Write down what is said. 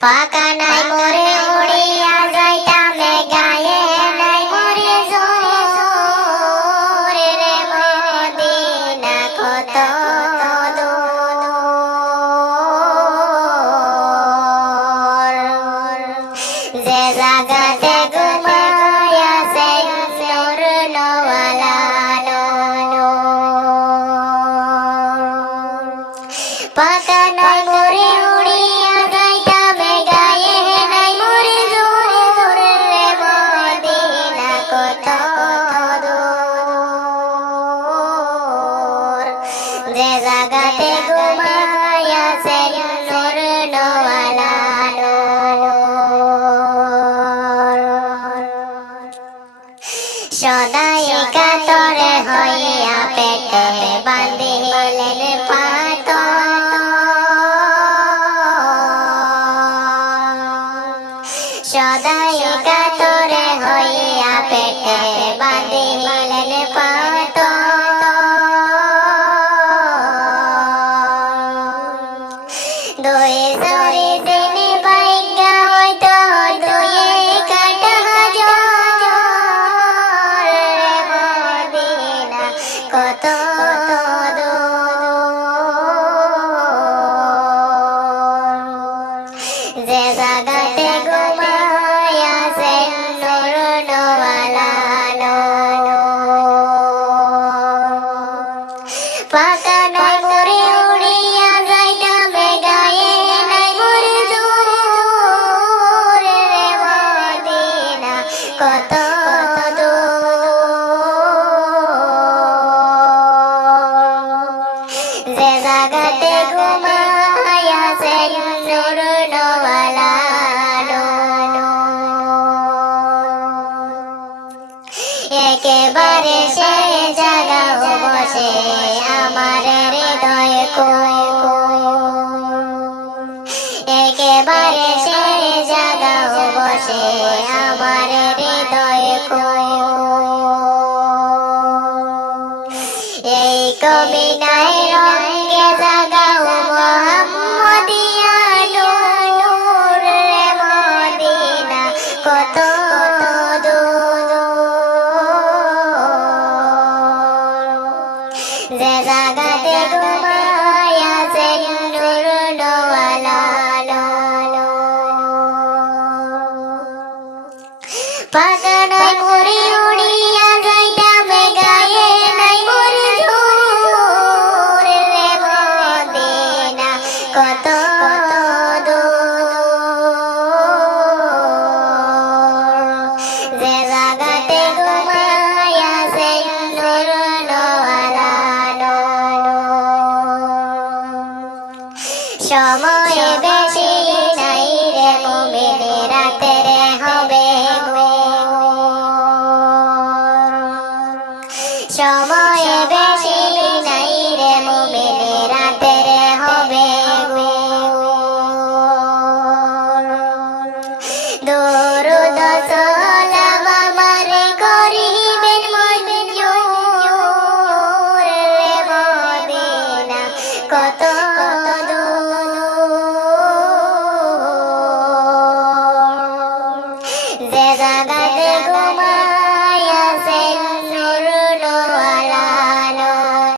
পাকা নাই মোরে উড়িয়া যাইতামে গায়ে নাই মোরে জোর রে মদিনা কত দূর যে জাগাতে ঘুমায়া সে নূর নওয়ালা পাকা নাই মোরে উড়িয়া যাইতামে গায়ে নাই মোরে জোর রে মদিনা কত দূর যে জাগাতে ঘুমায়া সে নূর নওয়ালা সদাই কাতরে হইয়া পেটে বাঁধিলেন পাথর সদাই কাতরে হইয়া পেটে বাঁধিলেন পাথর দুই জরে দিন বাইগা হইতো দুয়ে কাটা কত যে জাগাতে ঘুমায়া সে নূর নওয়ালা পাকা নাই মোরে উড়িয়া যাইতামে গায়ে নাই মোরে জোর রে মদিনা কত যে জাগাতে ঘুমায়া সে নূর নওয়ালা একেবারে সে জাগা বসে আমার হৃদয় একেবারে সে জাগা বসে আমার হৃদয় এই কবিনায় রঙে জাগাও মোহাম্মদিয়া নূর রে মদিনা কত দূর যে জাগাতে ঘুমায়া সে নূর নওয়ালা পাকা নাই মোরে উড়িয়া যাইতামে গায়ে নাই মোরে জোর রে মদিনা কত দূর যে জাগাতে ঘুমায়া সে নূর নওয়ালা সময় বেশি নাই রে মুমিন রাতের হবে সময় বেশি নাই রে মুমিন রাতের হবে দরুদ সালাম আমার করিবেন মঞ্জুর রে মদিনা কত